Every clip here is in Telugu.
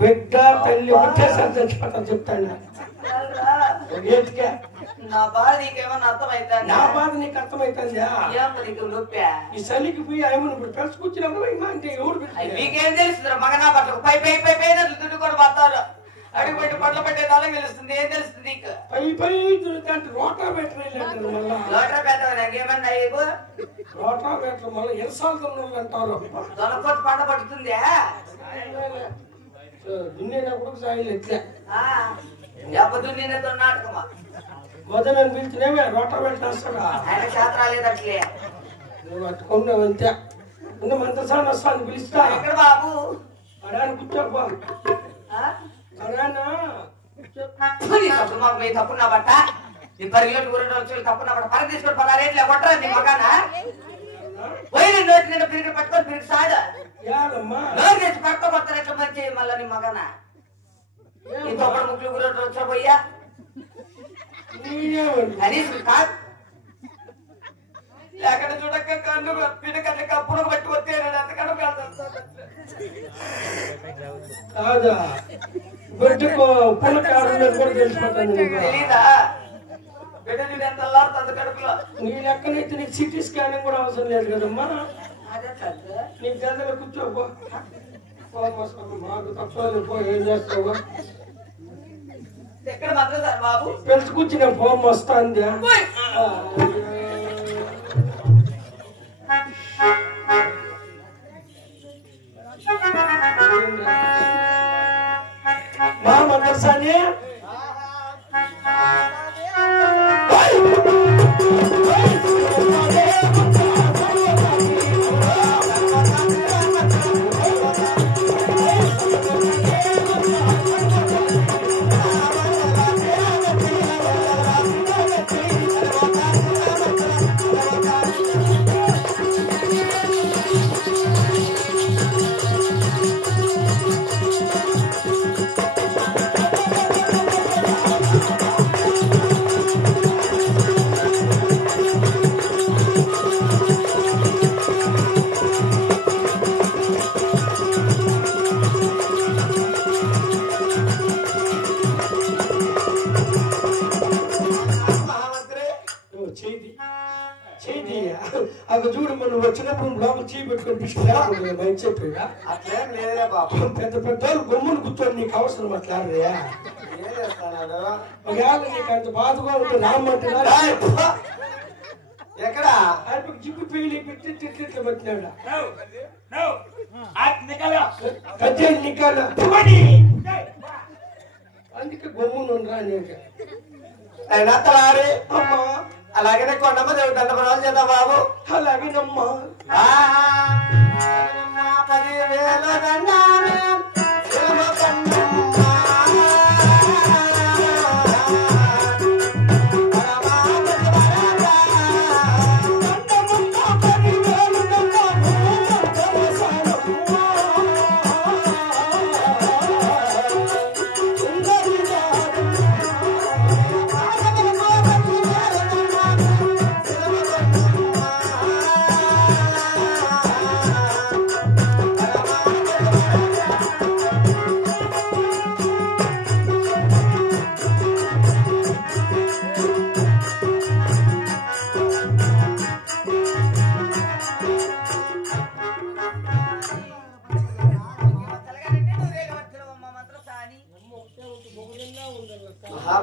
బిడ్డ తల్లి ఒకటేసారి చచ్చిపోతా చెప్తాను. నా బాధ నీకేమన్నా అర్థమైతే నా బాధ నీకు అర్థమైతుందా? ఈ చలికి పోయి ఆయమని ఇప్పుడు పెంచుకొచ్చినప్పుడు అంటే ఎవడు మీకేం తెలుస్తుంది? మగనా పట్ల పై పై పై పైన దుడ్డు కూడా పడతారు. అడుగు పెట్టి పట్ల పెట్టే దానికి తెలుస్తుంది. ఏం తెలుస్తుంది నీకు? పై పై రోటా బెటర్ లోటా పెద్ద నాకేమన్నా రోటా బెటర్ మళ్ళీ ఎరసాలు అంటారు. దొరకొచ్చి పంట పడుతుంది. దున్నేటప్పుడు సాయిలు ఎట్లా దున్నే నాటకమా మొదలని పిలిచినేమే రోటా పెట్టేస్తాడా? ఆయన చేత లేదట్లే నువ్వు పట్టుకున్నావు అంతే. ఇంకా మంత్రసాన్ని వస్తాను పిలుస్తా. ఎక్కడ బాబు? అడాని కూర్చోబ్బా. అడానా తప్పు నా బట్ట నీ పరిగెట్టు ఊరు తప్పు నా బట్ట పని తీసుకొని 16 రేట్లు కొట్టరా నీ మగానా? పోయి నోటి నిండా పిరిగి పట్టుకొని పిరిగి సాడు నోరు తెచ్చి పట్టుకోబోతారు. ఎట్లా మంచి మళ్ళా నీ మగానా? నీ తొప్పడు ముక్కులు ఊరు వచ్చా పోయ్యా కనీసం కాదు ఎక్కడ చూడక కన్ను పిడకట్ల కప్పును బట్టి వచ్చేయాడు. అంతకన్నా కాదా బిడ్డకు పులకాడు కూడా తెలిసిపోతాను. తెలీదా? బిడ్డ చూడు ఎంత అల్లాడుతుంది కడుపులో. నీ లెక్కనైతే నీకు సిటీ స్కానింగ్ కూడా అవసరం లేదు కదమ్మా. నీకు గదిలో కూర్చోబో. మాకు తప్ప ఏం చేస్తావా? ఎక్కడ మాత్రం సార్ బాబు పెళ్లి కూర్చున్న ఫోన్ వస్తుంది. మా మందర్సాని చూడు మనం వచ్చినప్పుడు లోపల చేయి పెట్టుకొని తీసుకుని చెప్పా. అట్లేం లేదే బాబు. పెద్ద పెద్ద గమ్మును కూర్చొని నీకు అవసరం అట్లాడయా? ఒకవేళ నీకు అంత బాధగా ఉంటే రామ్మంటున్నా ఎక్కడ జిగ్గు పెళ్లి పెట్టి తిట్లు పెట్టినాడు. అందుకే గమ్మును రాని అమ్మా. అలాగే కొండమ్మ దేవుడు దండపడాలి చేద్దాం బాబు. అలాగేనమ్మా. 10,000 దండాలు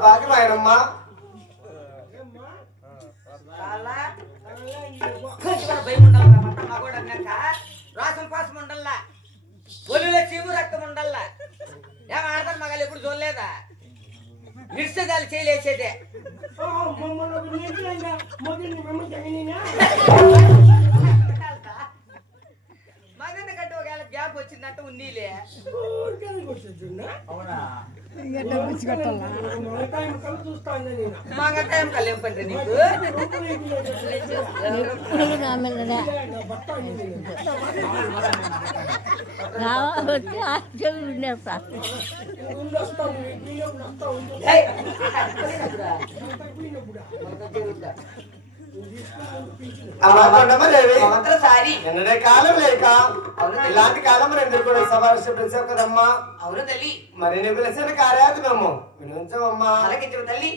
భాగ్యం ఆయనమ్మా. రాసం పాసం ఉండల్లా ఒలిలో చీము రక్తం ఉండల్లా. ఏం ఆడతాను మగాళ్ళు ఎప్పుడు చూడలేదా? నిశ్చదాలు చేయలేసేదే. మగన్న కంటే ఒకవేళ గ్యాప్ వచ్చిందంటే ఉన్నీలే. మగ టైం కల్ ఏం పండ్రి నీకు? ఎన్నడే కాలం లేక ఇలాంటి కాలం ఎందుకు కూడా సభాష పిలిచావు కదమ్మా. అవును తల్లి. మరి నువ్వు పిలిచిన కార్యాత్మము వినించవమ్మా. అలాగే తల్లి.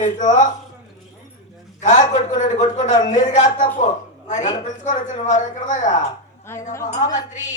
నీతో కాయ కొట్టుకుంటాను నీది కాదు తప్పు. పిలుచుకొని వచ్చిన వారు ఎక్కడ మహామంత్రి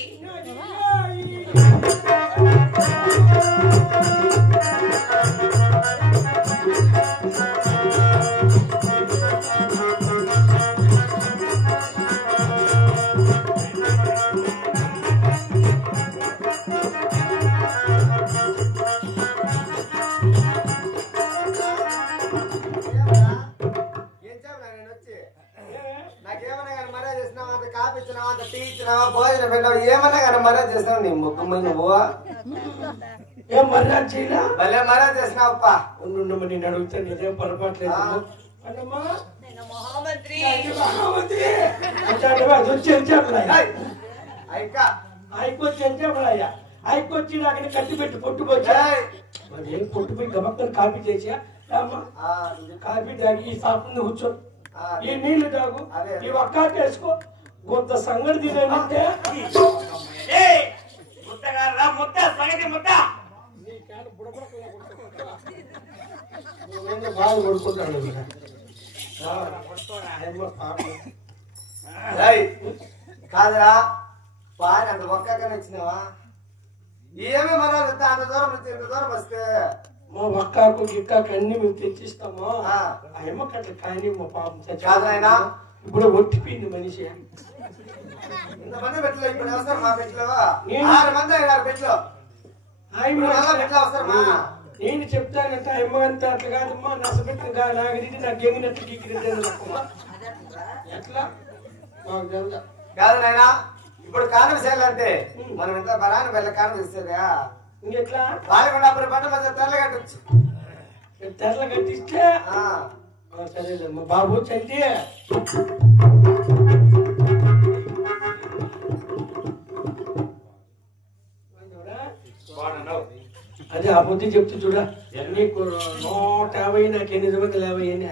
భోజనం పెట్టావు ఏమన్నా కానీ మర్యాద చేసినావు. నీ ముక్కు మీద నువ్వు ఏం మర్యాద చేయలే భలే మర్యాద చేసినావప్ప. ఉండు నేను అడుగుతాను నీదేం పొరపాట్లేదు. మహామంత్రి అయికొచ్చి అక్కడ కట్టి పెట్టి పొట్టుకొచ్చా ఏం పొట్టుపోయి గమక్కలు కాపీ చేసా కాపీ తాగి ఈ సాపు కూర్చో ఈ నీళ్లు తాగు ఈ ఒక్క వేసుకో కొంత సంగతి తినంటే బాగా కొడుకుంటాడు. కాదురా పాని అంత ఒక్కకనే వచ్చినావా? ఏమే మన అంత దూరం నుంచి ఇంత దూరం వస్తే మా ఒక్కకు గిక్కకు అన్ని మేము తెచ్చిస్తాము. అమ్మకట్ల కానీ మా పాపం కాదునైనా ఇప్పుడు ఒట్టిపోయింది మనిషి. ఇంతమంది పెట్టలే ఇప్పుడు అవసరం మా పెట్టలో 6 మంది 6 పెట్టలో పెట్టలో అవసరమా? నేను చెప్తానంటే అమ్మ అంతా అట్లా కాదమ్మా నసపెట్టిన నాగరిది నాకు ఎగినట్లు గీకినట్టు ఎట్లా మాకు తెలుదా కాదు నాయనా. ఇప్పుడు కానం చేయాలంటే మనం ఇంత బలాన్ని వెళ్ళ కానం ఇస్తేగా ఇంకెట్లా బాలకొండప్పుడు పంట మధ్య తెరలు కట్టచ్చు. తెరలు కట్టిస్తే సరేలేమ్మా బాబు చంటి అదే ఆ పొద్దు చెప్తూ చూడ నీకు 150 నాకు 850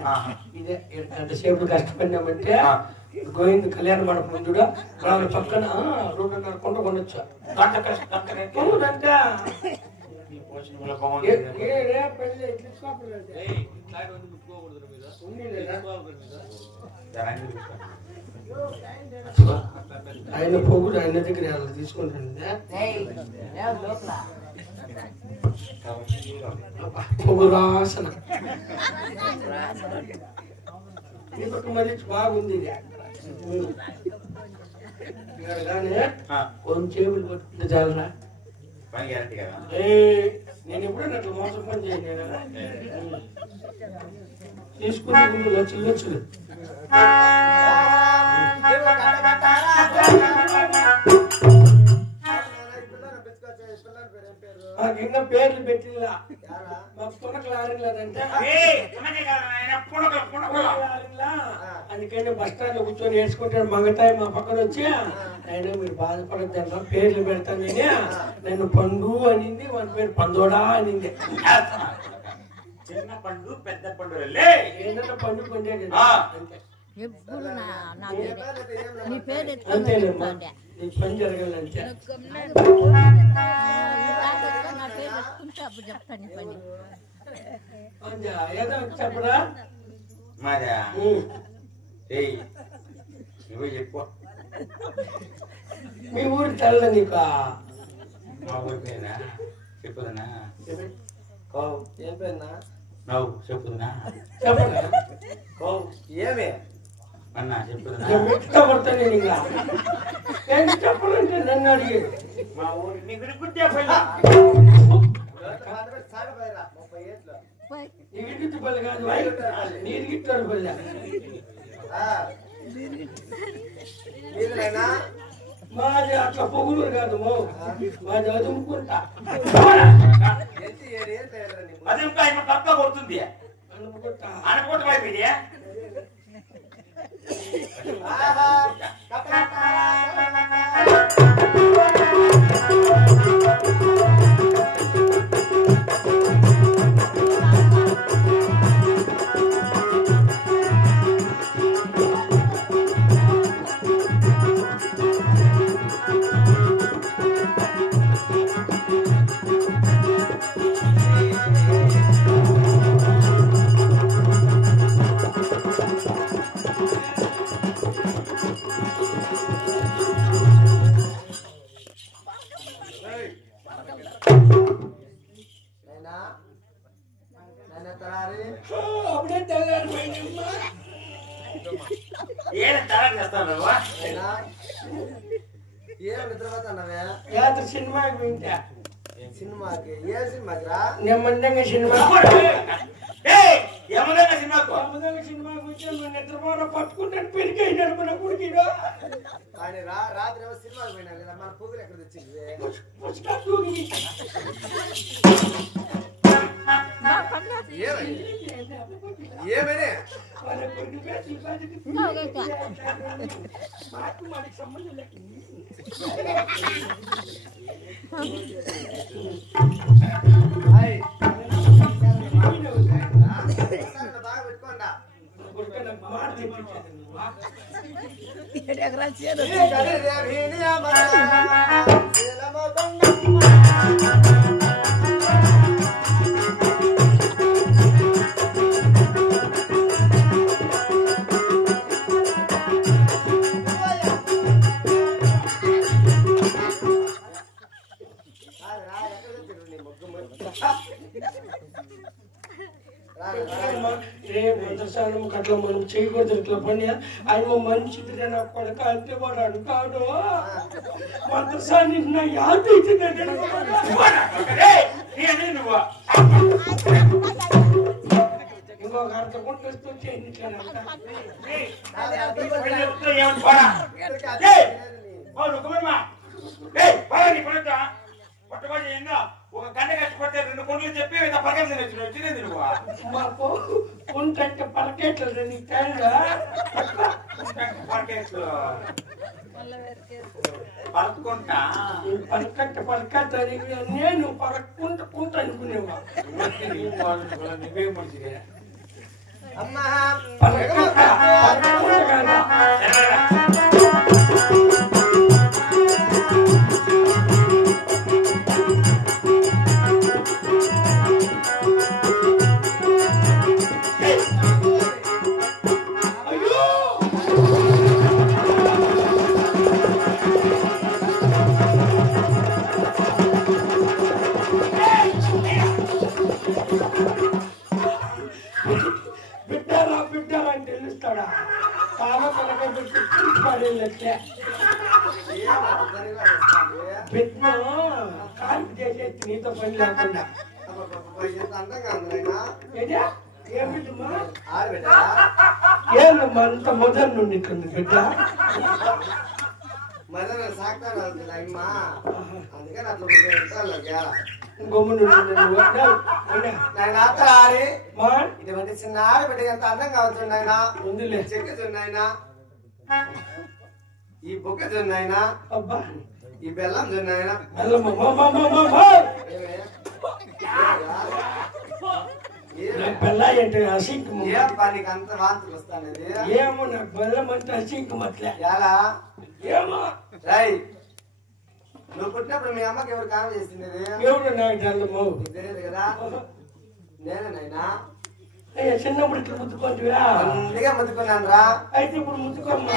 ఇదే ఎంతసేపు కష్టపడినామంటే గోవింద్ కళ్యాణ మండపం చూడ వాళ్ళ పక్కన 2.5 కొండ కొనొచ్చా అంటే ఆయన పొగుడు ఆయన దగ్గర తీసుకుంటాను పొగురాసన మరి బాగుంది కొంచెం చేపలు పట్టుకుంటే చాలరా. నేను ఎప్పుడైనా అట్లా మోసం పని చేయను కదా. తీసుకునే ముందు లక్షలు మాకు పేర్లు పెట్టిందా మాకు పునకలారిందంటే అందుకని బస్ స్టాండ్ లో కూర్చొని వేసుకుంటాడు మంగతాయి మా పక్కన వచ్చి ఆయన మీరు బాధపడద్దా పేర్లు పెడతాను నన్ను పండు అనింది వాని పేరు పందోడా అనింది. చిన్న పండు పెద్ద పండు ఏదైనా పండు పండేది అంతేలేమ్మా నీ పని జరగాలంటే ఏదో చెప్పరా మాదా ఏయ్ నువ్వే చెప్పు మీ ఊరి తెల్ల నీకు మా ఊరికేనా చెప్పుదనా ఏం పేరునా నవ్వు చెప్పుదనా చెప్పనా ఏమి అన్నా చెప్పుదనా ఇష్టపడతా నేను ఇంకా నేను చెప్పాలంటే నన్ను అడిగి మా ఊరి నీ గురించి గుర్తే పోయినా ఇరిగిట్టు పల్లె కాదు నీరిగిట్టాడు పల్లె మాది అట్లా పొగులూరు కాదు మాది అదుముకుంటా అది ఇంకా ఆయన తక్కువ కొడుతుంది అనుకుంటా అనుకుంటా అయిపోయింది అప్పుడే తెల్లారిపోయిందమ్మా ఏం తయారు చేస్తాను ఏం నిద్రపోతున్నావే యాత్ర సినిమాకి పోయింటా సినిమాకి ఏ సినిమాకి రా నిమ్మందంగా సినిమా ఏమన్నా సినిమాకు నిమ్మందంగా సినిమాకి వచ్చి నువ్వు నిద్రపోరా పట్టుకుంటాను పెరిగైనాడు మన కొడుకుడు కానీ రాత్రి ఏమో సినిమాకి పోయినా కదా మన పువ్వులు ఎక్కడ తెచ్చింది ఏమని మాకు మనకి సంబంధం లేదు బాగా పెట్టుకోండా మాట తెప్పించాను మంత్రసానం అట్లా మనం చేయకూడదు ఇట్లా పని ఆయన మంచిది నా కొడక అంటే వాడు అంటాడు మంత్రసాన్ని నా యాద ఇంకొక అర్ధ గుంట ఒక గంట కష్టపడితే 2 కొండలు చెప్పి పలకలు వచ్చింది నువ్వు మాకు ఉంటే పలకేట్లేదు నీకు తేడా పలకేట్లు పలుకుంటా పలకట్ట నేను పలకుంటా అనుకునేవా నువ్వే మంచిదే అమ్మా బిడ్డారా అని తెలుస్తాడా తాగా కొనక పడేళ్ళట్లే బిడ్డ కాల్పు చేసేది నీతో పని లేకుండా ఏమమ్మా అంత మొదలు నుండి బిడ్డ మదన సాక్తాను అమ్మా అందుకని అట్లా గమ్మును ఇటువంటి చిన్న ఆడబిడ్డ ఎంత అందంగా అవుతుంది ఆయన ఉందిలే చెక్కుతుంది ఆయన ఈ బొక్క చూడండి ఆయన అబ్బా ఈ బెల్లం చూడండి ఆయన బెల్లా అంటే అసింకు ఏం పనికి అంత వాంతులు వస్తానేది ఏమో నాకు బెల్లం అంటే అసింకు మట్లే ఎలా ఏమో రై నువ్వు పుట్టినప్పుడు మీ అమ్మకి ఎవరు కామె చేసింది ఎవరు నాకు తెల్లము నీకు తెలియదు కదా నేనేనైనా అయ్యా చిన్నప్పుడు ఇట్లా ముద్దుకుంటువా అందుకే ముద్దుకున్నాను రా. అయితే ఇప్పుడు ముద్దుకోమ్మా